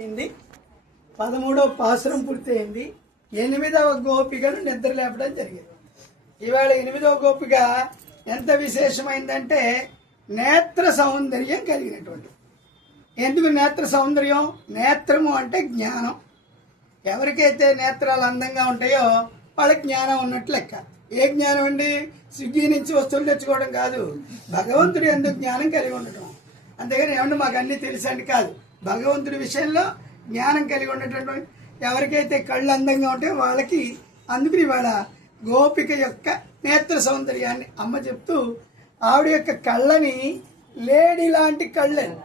13వ పాసురం పూర్తయింది. 8వ గోపికను నిద్ర లేపడం జరిగింది. ఇవాళ 8వ గోపిక ఎంత విశేషమైందంటే నేత్ర సౌందర్యం కలిగినటువంటి. ఎందుకు నేత్ర సౌందర్యం? నేత్రము అంటే జ్ఞానం. ఎవరికైతే నేత్రాలు అందంగా ఉంటాయో వాళ్ళకి జ్ఞానం ఉన్నట్లు లెక్క. ఏ జ్ఞానం అండి? స్విగ్గీ నుంచి వస్తువులు తెచ్చుకోవడం కాదు, భగవంతుడు ఎందుకు జ్ఞానం కలిగి ఉండటం. అంతేగాని ఏమంటే మాకు అన్నీ తెలుసండి కాదు, భగవంతుడి విషయంలో జ్ఞానం కలిగి ఉండేటటువంటి ఎవరికైతే కళ్ళు అందంగా ఉంటాయో వాళ్ళకి. అందుకని ఇవాళ గోపిక యొక్క నేత్ర సౌందర్యాన్ని అమ్మ చెప్తూ ఆవిడ యొక్క కళ్ళని లేడీ లాంటి కళ్ళని,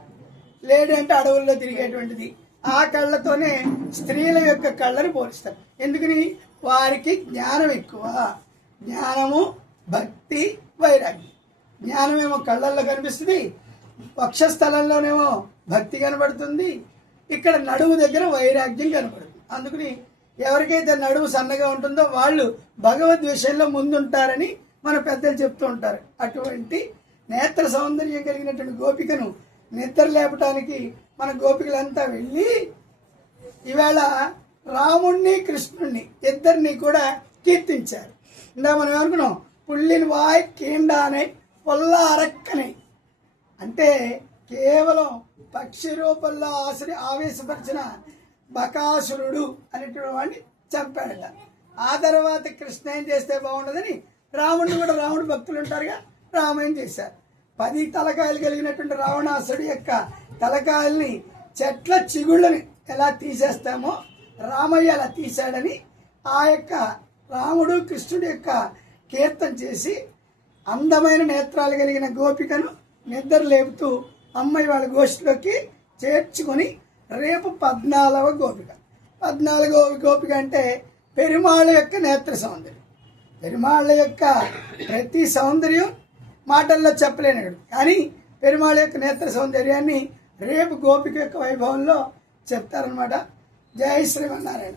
లేడీ అంటే అడవుల్లో తిరిగేటువంటిది, ఆ కళ్ళతోనే స్త్రీల యొక్క కళ్ళని పోలిస్తారు. ఎందుకని? వారికి జ్ఞానం ఎక్కువ. జ్ఞానము, భక్తి, వైరాగ్యం. జ్ఞానమేమో కళ్ళల్లో కనిపిస్తుంది, వక్షస్థలంలోనేమో భక్తి కనబడుతుంది, ఇక్కడ నడుము దగ్గర వైరాగ్యం కనబడుతుంది. అందుకని ఎవరికైతే నడుము సన్నగా ఉంటుందో వాళ్ళు భగవద్ విషయంలో ముందుంటారని మన పెద్దలు చెప్తూ ఉంటారు. అటువంటి నేత్ర సౌందర్యం కలిగినటువంటి గోపికను నిద్ర లేపటానికి మన గోపికలంతా వెళ్ళి ఇవాళ రాముణ్ణి కృష్ణుణ్ణి ఇద్దరిని కూడా కీర్తించారు. ఇందా మనం ఏమనుకున్నాం? పుల్లిని వాయ్ కీండానే పొల్ల అరక్కని అంటే కేవలం పక్షి రూపంలో ఆవేశపరిచిన బకాసురుడు అనేటువంటి వాడిని చంపాడట. ఆ తర్వాత కృష్ణ ఏం చేస్తే బాగుండదని రాముడిని కూడా, రాముడు భక్తులు ఉంటారుగా, రామాయణం చేశారు. 10 తలకాయలు కలిగినటువంటి రావణాసుడి యొక్క తలకాయల్ని చెట్ల చిగుళ్ళని ఎలా తీసేస్తామో రామయ్య అలా తీశాడని ఆ యొక్క రాముడు కృష్ణుడి యొక్క కీర్తన చేసి అందమైన నేత్రాలు కలిగిన గోపికను నిద్ర లేపుతూ అమ్మాయి వాళ్ళ గోష్ఠిలోకి చేర్చుకొని రేపు 14వ గోపిక. 14వ గోపిక అంటే పెరుమాళ్ళ యొక్క నేత్ర సౌందర్యం. పెరుమాళ్ళ యొక్క ప్రతి సౌందర్యం మాటల్లో చెప్పలేనాడు, కానీ పెరుమాళ్ళ యొక్క నేత్ర సౌందర్యాన్ని రేపు గోపిక యొక్క వైభవంలో చెప్తారనమాట. జై శ్రీమన్నారాయణ.